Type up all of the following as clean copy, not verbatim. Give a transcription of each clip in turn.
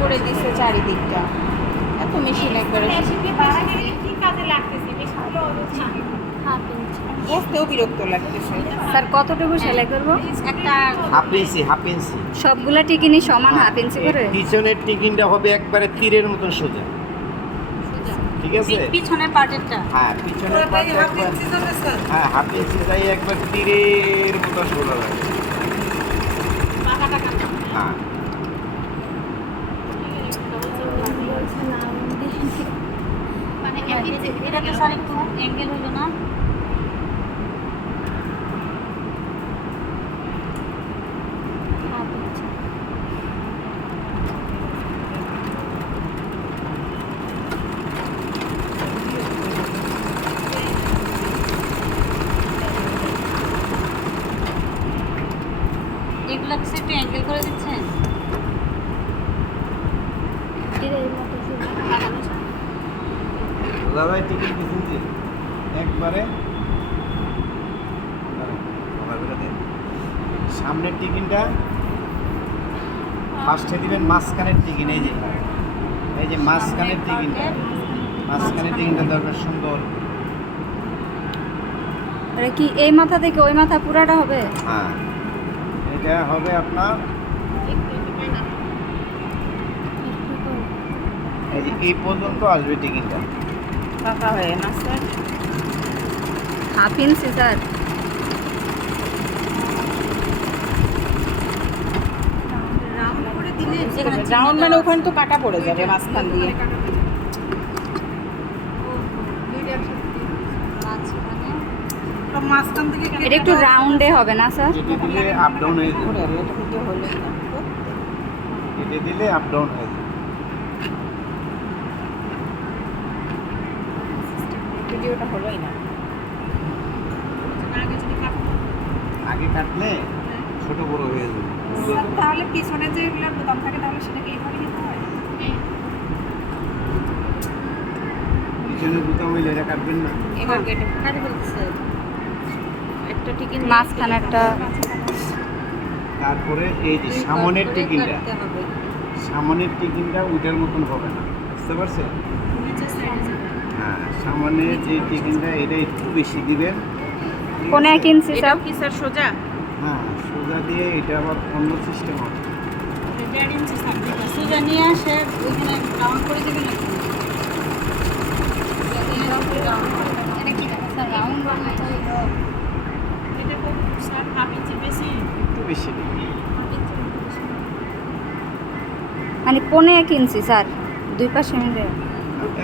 করে দিছে চারিদিকটা, এত মেশিন একবারে কি কাজে লাগতেছে বেশিগুলো বসতেও বিরক্ত লাগতেছে। স্যার কতটুকু সেলাই করব? একটা হাফ ইঞ্চি সবগুলা টিকিনি সমান হাফ ইঞ্চি করে? পিছনের টিকিনটা হবে একবারে তীরের মতন সোজা, ঠিক আছে? পিছনের পার্টেরটা হ্যাঁ পিছনের পাশে একবার, হ্যাঁ হাফ ইঞ্চি যাই একবার তীরের মতো সোজা লাগে। পাকাটা কাটা হ্যাঁ মানে এটা তো স্যার একটু অ্যাঙ্গেল হলো না? এগুলো কি একটু অ্যাঙ্গেল করে দিচ্ছেন? দাদা টিকিট দিচ্ছেন যে একবারে সামনের টিকিনটা ফার্স্টে দিবেন, মাঝখানের টিকিন এই যে মাঝখানের টিকিনটা, মাঝখানের টিকিনটা দরকার সুন্দর। এটা কি এই মাথা থেকে ওই মাথা পুরাটা হবে? হ্যাঁ এটা হবে আপনার এই যে এই পর্যন্ত আসবে টিকিনটা। পাকা হয়ে না sir? Half inch sir? Round করে দিলে রাউন্ড মানে ওখানে তো কাটা পড়ে যাবে মাঝখান দিয়ে। মাঝখান থেকে এটা একটু রাউন্ডে হবে না স্যার? কেটে দিলে আপ ডাউন হয়ে যাবে, ওরে আল্লাহ, এটা হতে হলোই না। কেটে দিলে আপ ডাউন হয়ে যাবে। ভিডিওটা হলোই না। আগে যদি কাটতে আগে কাটলে ছোট বড় হয়ে যাবে। তাহলে পিছনে যে এগুলো বোতাম থাকে তাহলে সেটাকে এইভাবে নিতে হয়। পিছনে বোতাম হইলে এটা কাটবেন না। এবার কেটে কাটে বলছে একটা টিকিট মাঝখানে একটা তারপরে এই যে সামনের টিকিনটা, কাটতে হবে সামনের টিকিনটা ওইটার মতন হবে না, বুঝতে পারছেন? নিচে সাইডে হ্যাঁ সামনের যে টিকিনটা এটা একটু বেশি দিবেন, ঠিক কোন আছে? এক ইঞ্চি স্যার? এটাও কি স্যার সোজা? হ্যাঁ সোজা দিয়ে এটা আবার অন্য সিস্টেম হবে। 1.5 ইঞ্চি সাবজেক্ট সোজা নিয়ে আসে ওইখানে রাউন্ড করে দিবেন নাকি? এটা কি দেখা স্যার রাউন্ড বানাই এটা খুব স্যার হাফ ইঞ্চি বেশি একটু বেশি দিবেন। মানে পৌনে এক ইঞ্চি স্যার, দুই পাশে মিলে? 100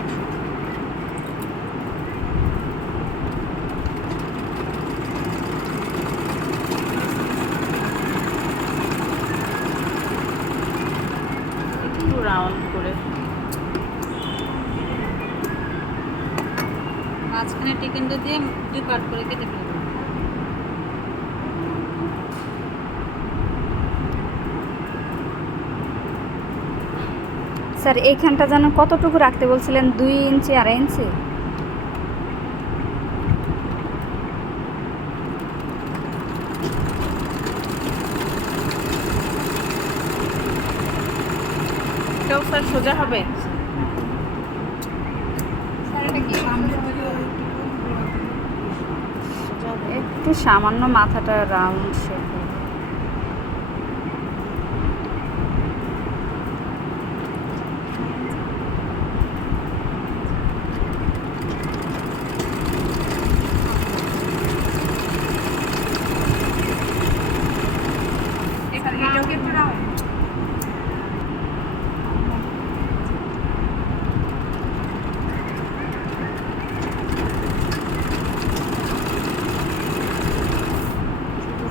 একটু রাউন্ড করে। মাঝখানে টিকেনটা দিয়ে দুই পার্ট করে কেটে ফেলবেন। স্যার এইখানটা যেন কতটুকু রাখতে বলছিলেন? 2 ইঞ্চি, 2.5 ইঞ্চি? এটাও স্যার সোজা হবে? স্যার এটা কি সামনে থেকে একটু সামান্য মাথাটা রাউন্ড শেপ। এটাও কি একটু রাউন্ড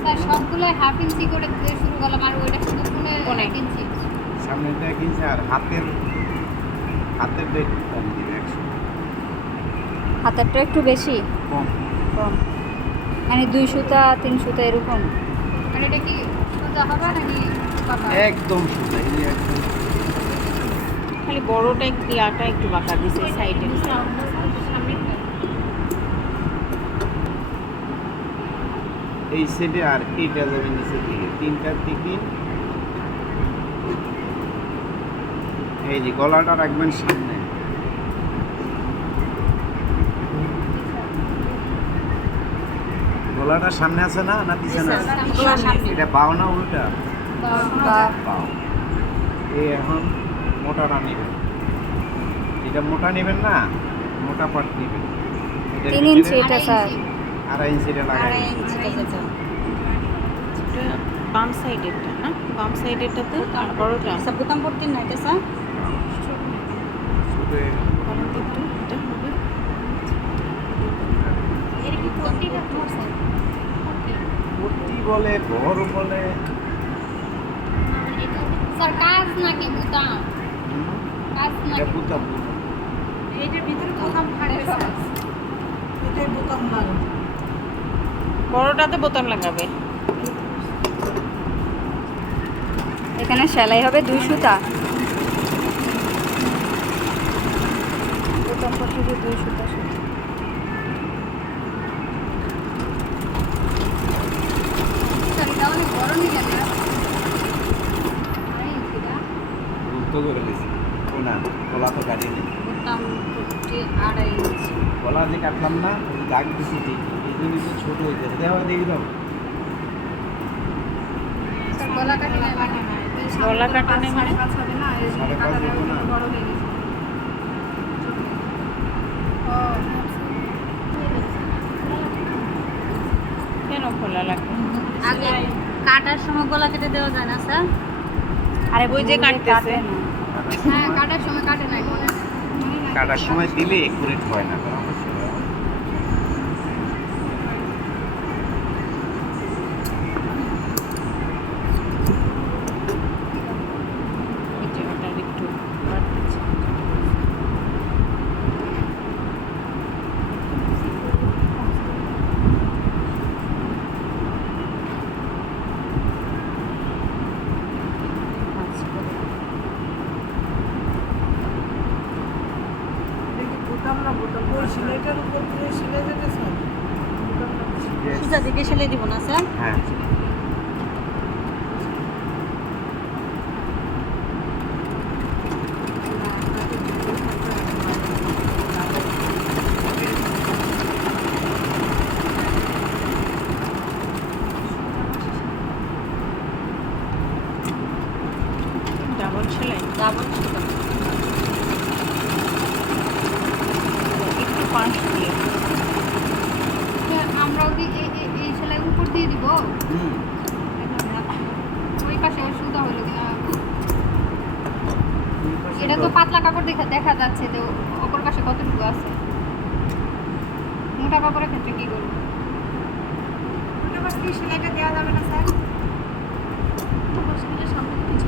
স্যার সবগুলো হাফ ইঞ্চি করে দিয়ে শুরু করলাম আর ওইটা শুধু কোন 1 ইঞ্চি সামনেটা কিনছে আর হাতেরটা একটু কম দিবে, 100 হাতেরটা একটু বেশি কম। কম, মানে 2 সুতা 3 সুতা এরকম? আর এটা কি সোজা হবে নাকি বাঁকা? একদম সোজা, এই যে একদম খালি বড়টা একটু ইয়াটা একটু বাঁকা দিছে সাইডে। এই সেটে আর এইটা যাবে নিচের দিকে, তিনটার দিকে এই যে গলাটা রাখবেন সামনে। গলাটা সামনে আছে না, না পিছনে আছে? এটা বাও না উল্টা? বাও। এই এখন মোটাটা নেবেন, এটা মোটা নেবেন না, মোটা পাট নেবেন। 3 ইঞ্চি এটা স্যার। 2.5 ইঞ্চিটা লাগাই। বাম সাইডেরটা না, বাম সাইডেরটাতে আর বড়টা বোতাম পড়তেন না এটা স্যার? শুধু করেন তো একটু, এটা হবে। এর কি কোটিটা তোমার স্যার? পট্টি বলে, ঘর বলে, স্যার কাজ নাকি বুতাম? কাজ এটা নাকি? বুতাম। এটার ভিতরে বোতাম থাকে স্যার। এটার বোতাম লাগে। বড়টাতে বোতাম লাগাবে। এখানে সেলাই হবে 2 সুতা। বোতাম পট্টিতে 2 সুতা। স্যার এটা অনেক বড় নিয়ে না? এই সেটা উল্টো করে দিয়েছি। ও না, গলা তো কাটি নেই। বোতাম পট্টি 2.5 ইঞ্চি। গলা যে কাটলাম না, ওই দাগ দিছি ঠিক, এই জন্য একটু ছোট হয়েছে। দেওয়া দিয়ে দাও। স্যার গলা কাটে না লাগে না। গলা কাটা নেই মানে? 5.5 হবে না? এই সাড়ে পাঁচ কাটাটা হতো না? বড় হয়ে গেছে। ও কেন খোলা লাগবে? আগে কাটার সময় গলা কেটে দেওয়া যায় না স্যার? আরে ওই যে ভুলে কাটতেছে। কাটে না। হ্যাঁ কাটার সময় কাটে নাই মনে হয়। কাটার সময় দিলে একুরেট হয় না। এই যে ওটার একটু বাড়তেছে। সুতা থেকে সেলাই দিব না স্যার? হ্যাঁ, ডাবল সেলাই ডাবল সুতা। একটু পাশ দিয়ে। আমরা ওই এই সেলাই উপর দিয়ে দিব। হুম, ওই পাশে ওই সুতা হলো কিনা? এটা তো পাতলা কাপড় দেখা যাচ্ছে, তো অপর পাশে কতটুকু আছে? মোটা কাপড়ের ক্ষেত্রে কি করব? মোটা পাশ দিয়ে সেলাইটা দেওয়া যাবে না স্যার?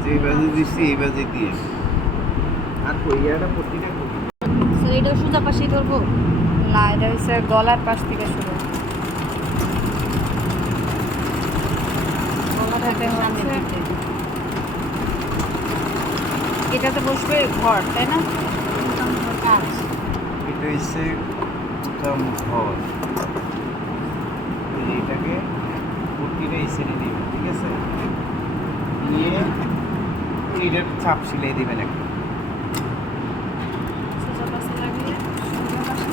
যে বাজে দিচ্ছি এই বাজে দিয়ে। আর কইয়াটা পট্টিটা করবো। স্যার এটা সুতা পাশেই ধরবো? না, এটা হচ্ছে গলার পাশ থেকে শুরু। এটাতে হচ্ছে, এটাতে বসবে ঘর, তাই না? কাজ এটা হচ্ছে বুতাম ঘর। এই যে এটাকে পট্টিটা এই ছেড়ে দিবেন, ঠিক আছে? নিয়ে এটার চাপ সিলাই দিবেন একটা। সোজা পাশে লাগিয়ে সোজা পাশে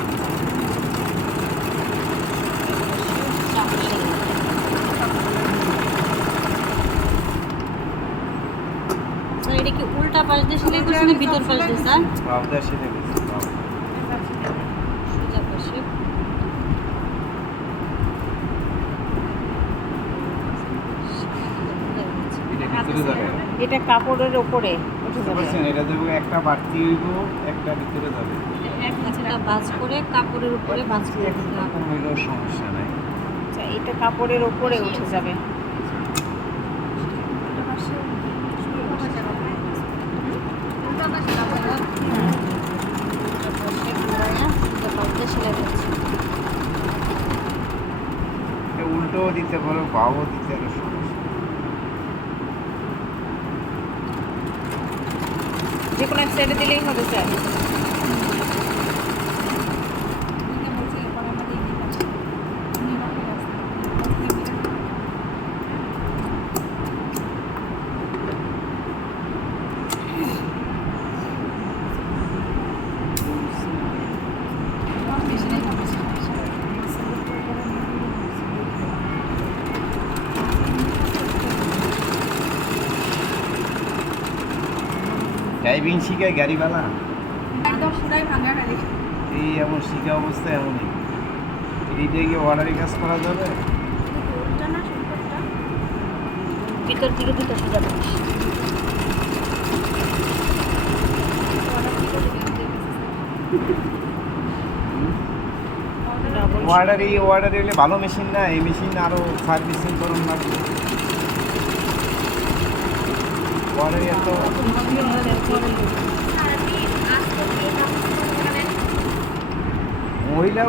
চাপ সেলাই। স্যার এটা কি উল্টা পাশ দিয়ে সেলাই করছেন না ভিতর পাশ দিয়ে স্যার? বাউদা সিলাই দিচ্ছি, বাউদা। সোজা পাশে এটা ভিতরে যাবে। এটা কাপড়ের ওপরে উঠে বুঝতে যাবে। পারছেন? এটা দেবো একটা বাড়তি হইব, একটা ভিতরে যাবে। এটা ভাঁজ করে কাপড়ের উপরে ভাঁজ করে দিতে হবে। এরকম হইলেও সমস্যা নাই। আচ্ছা, এটা কাপড়ের ওপরে উঠে যাবে। উল্টা পাশে উল্টা পাশে কাপড় উল্টা পাশে ঘুরাইয়া উল্টা পাশ দিয়ে সেলাই করছি। এটা উল্টোও দিতে পারো, বাও দিতে পারো, সমস্যা নেই। যে কোনো এক সাইডে দিলেই হবে স্যার। ড্রাইভিং শিখায় গাড়িওয়ালা একদম পুরাই ভাঙা গাড়ি। এই এমন শিখা অবস্থা এমনই এইটা কি অর্ডারি কাজ করা যাবে? উল্টা না সম্পর্কটা? ভিতর থেকে ভিতর সোজা করিস। অর্ডার কি করে দিতে Double অর্ডারি হলে ভালো মেশিন না, এই মেশিন আরও সার্ভিসিং করুন লাগবে। অর্ডারি এত আর আমি আজ তো দিয়ে মহিলা